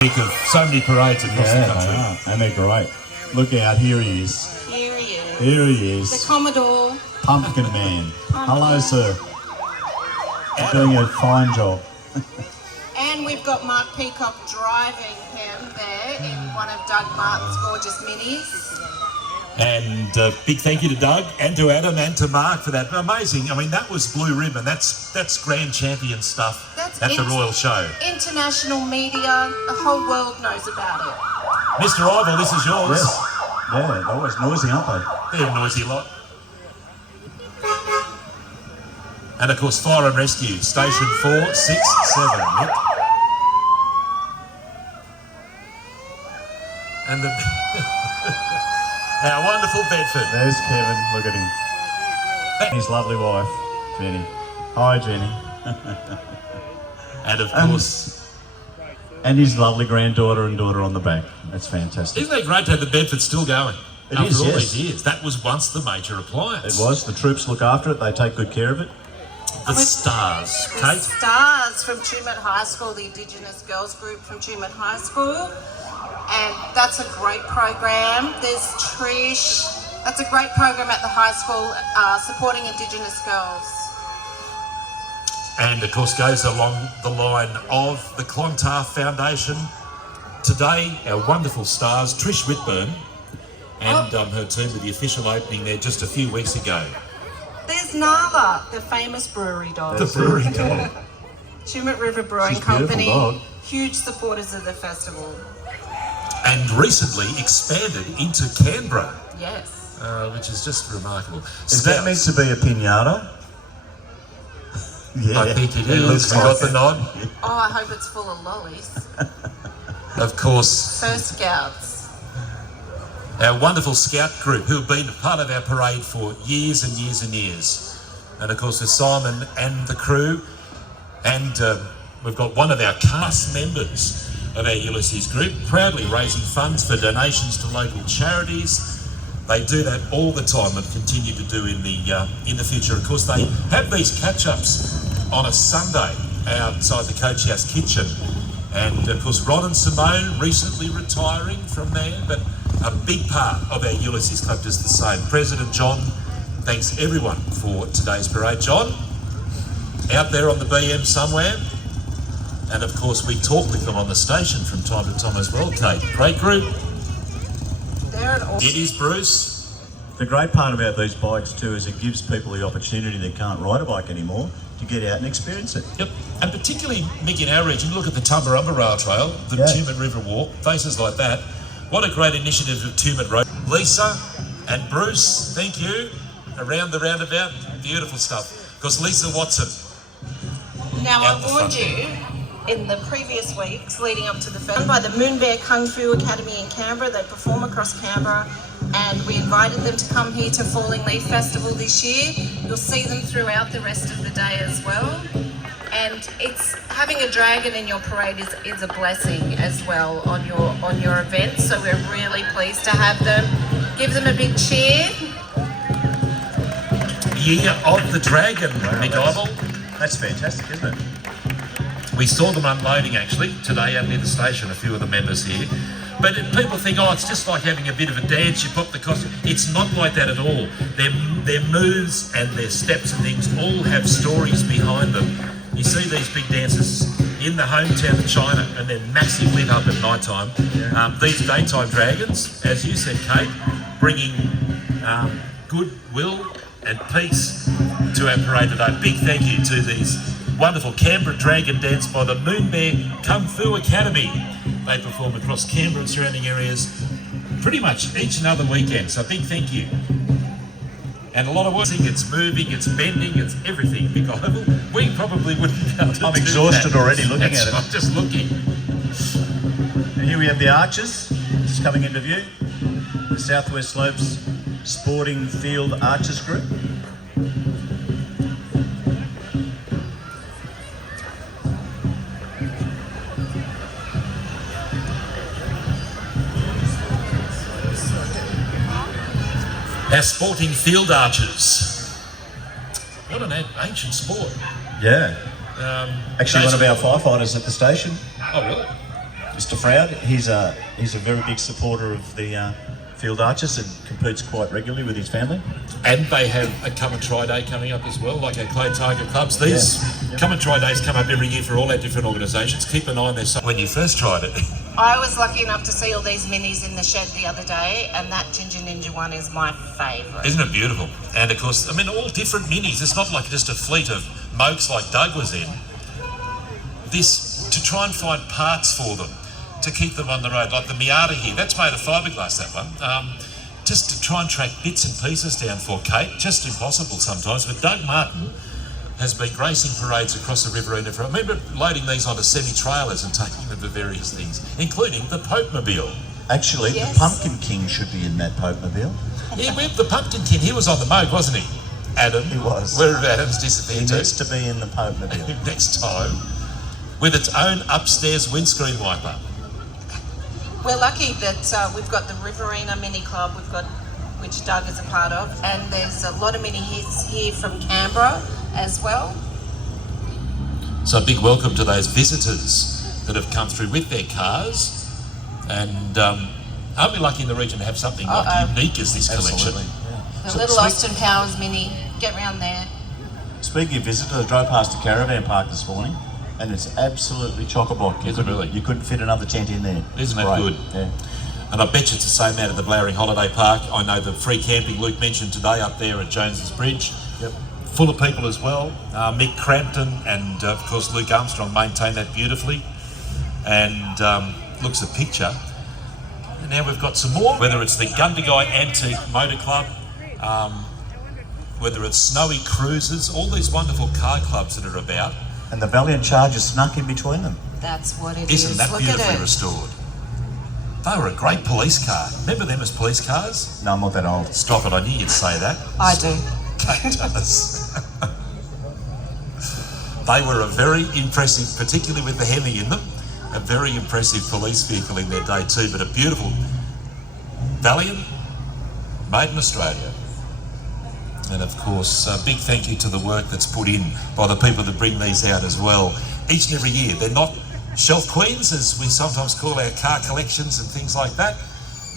Of so many parades across the country. They are, and they're great. Look out, here he is. Here he is. Here he is. The Commodore. Pumpkin Man. Hello, sir. Doing a fine job. And we've got Mark Peacock driving him there in one of Doug Martin's gorgeous minis. And big thank you to Doug and to Adam and to Mark for that. Amazing. I mean, that was Blue Ribbon. That's grand champion stuff at the Royal Show. International media, the whole world knows about it. Mr. Ivel, this is yours. Yes. Yeah, they're always noisy, aren't they? They're a noisy lot. And of course, Fire and Rescue, Station 4, 6, 7. Nick. And the... our wonderful Bedford. There's Kevin, look at him. And his lovely wife, Jenny. Hi, Jenny. And of course... and his lovely granddaughter and daughter on the back. That's fantastic. Isn't it great to have the Bedford still going? It after is, all yes. these years. That was once the major appliance. It was. The troops look after it. They take good care of it. The Stars, The Kate. Stars from Tumu High School, the Indigenous girls group from Tumu High School. And that's a great program. There's Trish. That's a great program at the high school supporting Indigenous girls. And of course goes along the line of the Clontarf Foundation. Today, our wonderful stars, Trish Whitburn and her team with the official opening there just a few weeks ago. There's Nala, the famous brewery dog. The brewery dog. Tumut River Brewing She's a beautiful Company, dog. huge supporters of the festival. And recently expanded into Canberra, Yes. which is just remarkable. Is that meant to be a pinata? Yeah, I think it it is. looks We like got the it. nod. Oh, I hope it's full of lollies. Of course, First Scouts. our wonderful scout group who have been a part of our parade for years and years and years. And of course, there's Simon and the crew. And we've got one of our cast members of our Ulysses group, proudly raising funds for donations to local charities. They do that all the time and continue to do in the future. Of course, they have these catch-ups on a Sunday outside the Coach House kitchen. And of course, Rod and Simone recently retiring from there, but a big part of our Ulysses Club just the same. President John thanks everyone for today's parade. John, out there on the BM somewhere. And of course, we talk with them on the station from time to time as well, Kate. Great group. They're an awesome. It is Bruce. The great part about these bikes too is it gives people the opportunity that can't ride a bike anymore to get out and experience it. Yep. And particularly, Mick, in our region, look at the Tumbarumba Rail Trail, the Tumut River Walk, places like that. What a great initiative of Tumut Road. Lisa and Bruce, thank you. Around the roundabout, beautiful stuff. Because Lisa Watson. Now, Out I the warned front. you in the previous weeks leading up to the film by the Moon Bear Kung Fu Academy in Canberra. They perform across Canberra, and we invited them to come here to Falling Leaf Festival this year. You'll see them throughout the rest of the day as well. And it's having a dragon in your parade is a blessing as well on your event. So we're really pleased to have them. Give them a big cheer. Year of the Dragon, Mick Ivel. That's fantastic, isn't it? We saw them unloading actually today out near the station, a few of the members here. But people think, oh, it's just like having a bit of a dance, you pop the costume. It's not like that at all. Their moves and their steps and things all have stories behind them. You see these big dances in the hometown of China and they're massive lit up at night time. These daytime dragons, as you said, Kate, bringing goodwill and peace to our parade today. Big thank you to these wonderful Canberra Dragon Dance by the Moon Bear Kung Fu Academy. They perform across Canberra and surrounding areas pretty much each and other weekend. So big thank you. And a lot of work. It's moving, it's bending, it's everything. Mick Ivel, we probably wouldn't be able to I'm do exhausted that. already looking That's at it. right, just looking. And here we have the Archers, just coming into view. The Southwest Slopes Sporting Field Archers Group. Our sporting field archers. What an ancient sport. Yeah. Actually, one of our firefighters at the station. Oh, really? Mr. Froud. He's a very big supporter of the Field Archers and competes quite regularly with his family. And they have a Come and Try Day coming up as well, like our Clay Tiger clubs. These Come and Try Days come up every year for all our different organisations. Keep an eye on their site. When you first tried it. I was lucky enough to see all these minis in the shed the other day, and that Ginger Ninja one is my favourite. Isn't it beautiful? And of course, I mean, all different minis. It's not like just a fleet of mokes like Doug was in. This, to try and find parts for them, to keep them on the road, like the Miata here, that's made of fiberglass, that one. Just to try and track bits and pieces down for Kate, just impossible sometimes. But Doug Martin has been gracing parades across the Riverina for, I remember loading these onto semi-trailers and taking them to various things, including the Pope-mobile. Actually, Yes. the Pumpkin King should be in that Pope-mobile. Yeah, the Pumpkin King, he was on the moke, wasn't he? Adam. He was. Where have Adam's He disappeared to? needs to be in the Pope-mobile. Next time, with its own upstairs windscreen wiper. We're lucky that we've got the Riverina Mini Club, which Doug is a part of, and there's a lot of mini hits here from Canberra as well. So a big welcome to those visitors that have come through with their cars, and aren't we lucky in the region to have something like unique as this collection? Absolutely. Yeah. The little Austin Powers Mini, get round there. Speaking of visitors, I drove past a caravan park this morning, and it's absolutely chock-a-block. Is it really? You couldn't fit another tent in there. Isn't that Great. good? Yeah. And I bet you it's the same out at the Blowering Holiday Park. I know the free camping Luke mentioned today up there at Jones's Bridge. Yep. Full of people as well. Mick Crampton and of course Luke Armstrong maintain that beautifully. And looks a picture. And now we've got some more. Whether it's the Gundagai Antique Motor Club, whether it's Snowy Cruises, all these wonderful car clubs that are about. And the Valiant Charger snuck in between them. That's what it is. Isn't that Look beautifully at it. restored? They were a great police car. Remember them as police cars? No, I'm not that old. Stop it, I knew you'd say that. I do. Kate does. They were a very impressive, particularly with the Hemi in them, a very impressive police vehicle in their day too, but a beautiful Valiant, made in Australia. And of course, a big thank you to the work that's put in by the people that bring these out as well. Each and every year, they're not shelf queens, as we sometimes call our car collections and things like that.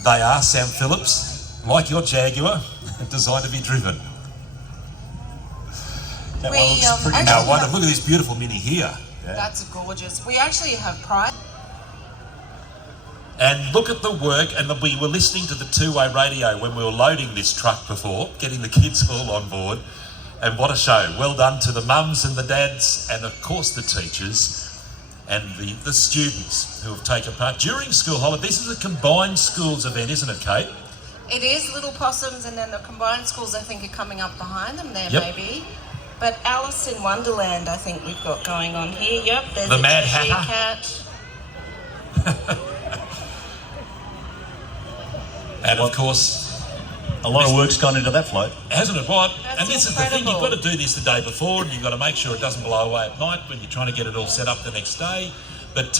They are Sam Phillips, like your Jaguar, designed to be driven. That We, one looks pretty actually- Now, wonderful. Look at this beautiful Mini here. Yeah. That's gorgeous. We actually have pride. And look at the work, and we were listening to the two-way radio when we were loading this truck before, getting the kids all on board, and what a show. Well done to the mums and the dads, and of course the teachers, and the students who have taken part during school holiday. This is a combined schools event, isn't it, Kate? It is Little Possums, and then the combined schools I think are coming up behind them there, Yep. maybe. But Alice in Wonderland I think we've got going on here. Yep, there's The a Mad Cheshire Hatter. Cat. And of course, A lot of work's gone into that float. hasn't it, what? That's And this is the thing, incredible. you've got to do this the day before, and you've got to make sure it doesn't blow away at night when you're trying to get it all set up the next day. But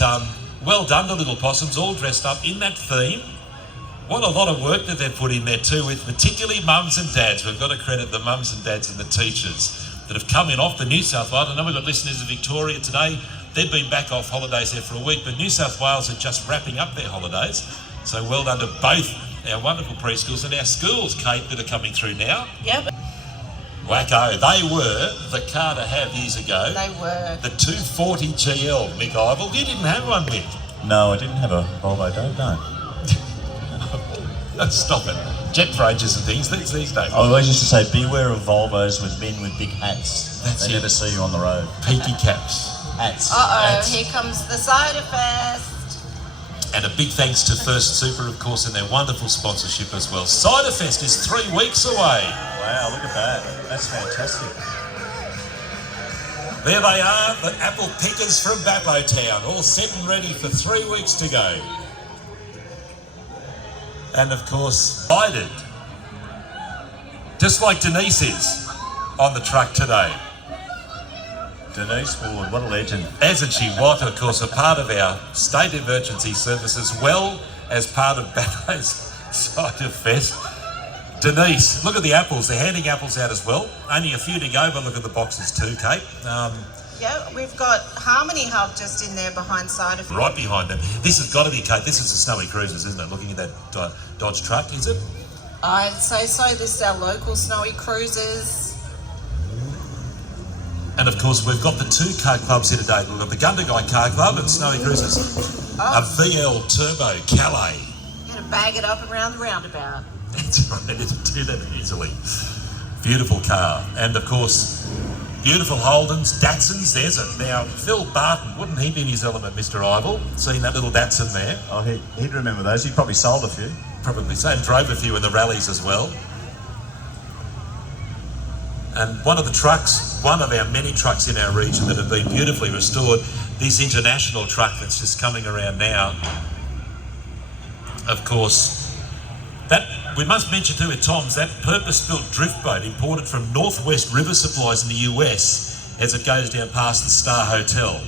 well done to Little Possums, all dressed up in that theme. What a lot of work that they've put in there too, with particularly mums and dads. We've got to credit the mums and dads and the teachers that have come in off the New South Wales. I know we've got listeners in Victoria today. They've been back off holidays there for a week, but New South Wales are just wrapping up their holidays. So well done to both our wonderful preschools and our schools, Kate, that are coming through now. Yep, Wacko, they were the car to have years ago. they were. The 240 GL, Mick Ivel. You didn't have one, Mick. No, I didn't have a Volvo, Dave, no. Stop it. Jet ranges and things, these days. I always used to say, beware of Volvos with men with big hats. That's They it. never see you on the road. Peaky caps. Hats. Uh-oh, That's- here comes the cider fest. And a big thanks to First Super, of course, and their wonderful sponsorship as well. Cider Fest is 3 weeks away. Wow, look at that. That's fantastic. There they are, the apple pickers from Bappo Town, all set and ready for 3 weeks to go. And of course, guided, just like Denise is on the truck today. Denise Ward, what a legend. Isn't she what? Of course, a part of our state emergency service as well as part of Bappo's Cider Fest. Denise, look at the apples. They're handing apples out as well. Only a few to go, but look at the boxes too, Kate. Yeah, we've got Harmony Hub just in there behind side of Right behind them. This has got to be Kate. This is the Snowy Cruisers, isn't it? Looking at that Dodge truck, is it? I'd say so. This is our local Snowy Cruisers. And of course, we've got the two car clubs here today. We've got the Gundagai Car Club and Snowy Cruisers. A VL Turbo Calais. You're going to bag it up around the roundabout. That's right, it do that easily. Beautiful car. And of course, beautiful Holdens, Datsuns. Now, Phil Barton, wouldn't he be in his element, Mr. Ivel? Seeing that little Datsun there? Oh, he'd remember those. He probably sold a few. Probably so, and drove a few in the rallies as well. And one of our many trucks in our region that have been beautifully restored, this international truck that's just coming around now. Of course, that we must mention too with Tom's, that purpose-built drift boat imported from Northwest River Supplies in the US as it goes down past the Star Hotel.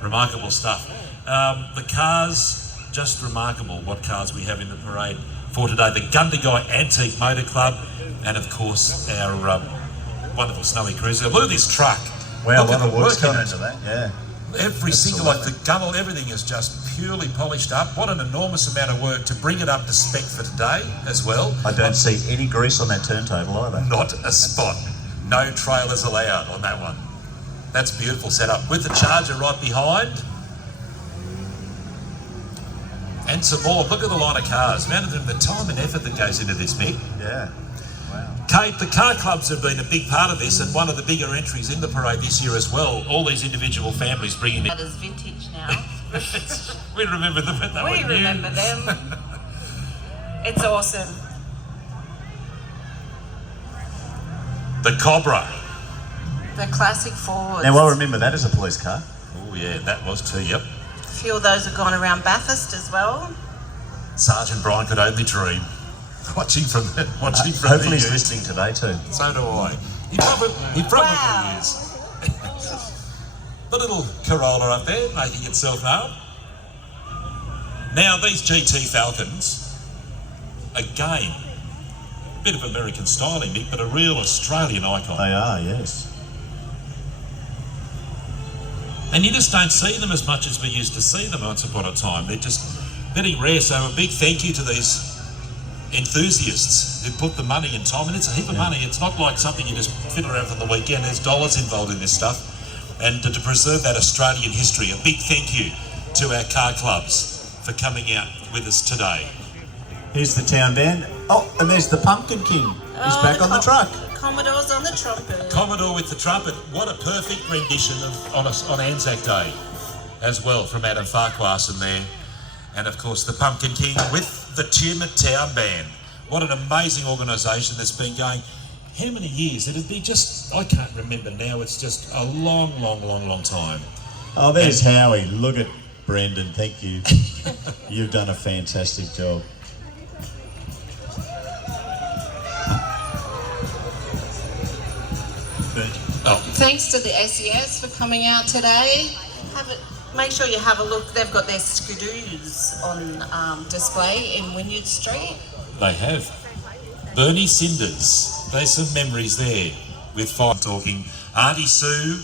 Remarkable stuff. The cars, just remarkable what cars we have in the parade for today. The Gundagai Antique Motor Club and of course our wonderful Snowy Cruiser. Look at this truck. Wow, Look a lot at of the work's work gone in it. into that, yeah. Every single, like the gunnel, everything is just purely polished up. What an enormous amount of work to bring it up to spec for today as well. I don't see any grease on that turntable either. Not a spot. No trailers allowed on that one. That's beautiful setup. With the Charger right behind. And some more. Look at the line of cars. Imagine the time and effort that goes into this, Mick. Yeah. Wow. Kate, the car clubs have been a big part of this and one of the bigger entries in the parade this year as well. All these individual families bringing That is vintage now. We remember them when they were new. We remember them. It's awesome. The Cobra. The classic Fords. Now, I remember that as a police car. Oh yeah, that was too, yep. A few of those have gone around Bathurst as well. Sergeant Brian could only dream. Watching from Hopefully he's the listening today too. So do I. He probably Wow. is. The little Corolla up there making itself known. Now these GT Falcons, again, a bit of American styling, Mick, but a real Australian icon. They are, yes. And you just don't see them as much as we used to see them once upon a time. They're just getting rare. So a big thank you to these enthusiasts who put the money and time, and it's a heap of money. It's not like something you just fiddle around on the weekend. There's dollars involved in this stuff. And to preserve that Australian history, a big thank you to our car clubs for coming out with us today. Here's the town band. Oh, and there's the Pumpkin King. He's back on the truck. Commodore's on the trumpet. Commodore with the trumpet. What a perfect rendition on Anzac Day as well from Adam Farquharson there. And of course the Pumpkin King with the Tumut Town Band. What an amazing organisation that's been going. How many years? It'd be just, I can't remember now. It's just a long time. Oh, there's Howie. Look at Brendan. Thank you. You've done a fantastic job. Oh, Thanks to the SES for coming out today. Make sure you have a look. They've got their skidoos on display in Wynyard Street. they have. Bernie Cinders. There's some memories there with fire talking. Auntie Sue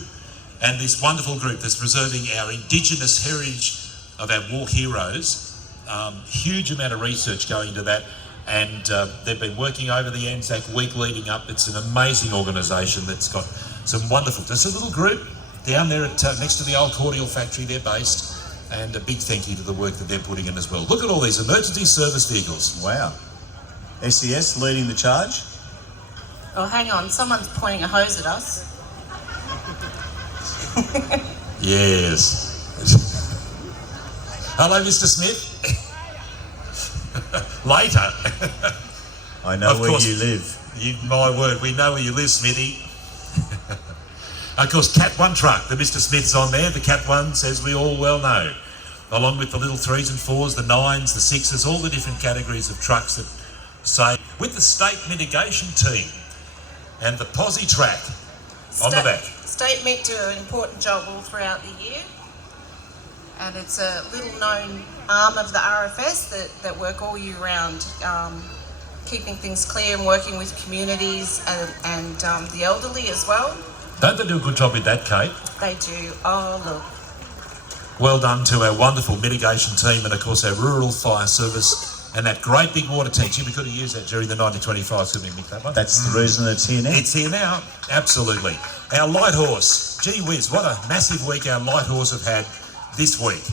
and this wonderful group that's preserving our Indigenous heritage of our war heroes. Huge amount of research going into that, and they've been working over the Anzac week leading up. It's an amazing organisation that's got some wonderful, just a little group down there at next to the old cordial factory. They're based, and a big thank you to the work that they're putting in as well. Look at all these emergency service vehicles. Wow. SES leading the charge. Oh, hang on. Someone's pointing a hose at us. Yes. Hello, Mr. Smith. Later. I know Of where course. you live. My word, we know where you live, Smithy. Of course, Cat 1 truck, the Mr. Smith's on there. The Cat 1s, as we all well know. Along with the little 3s and 4s, the 9s, the 6s, all the different categories of trucks that say, with the state mitigation team and the posse track on the back. State Met do an important job all throughout the year, and it's a little known arm of the RFS that work all year round, keeping things clear and working with communities and the elderly as well. Don't they do a good job with that, Kate? They do. Oh, look. Well done to our wonderful mitigation team and, of course, our rural fire service and that great big water tank. We could have used that during the 1925s, couldn't we, Mick, that one? That's the reason it's here now. It's here now, absolutely. Our light horse, gee whiz, what a massive week our light horse have had this week.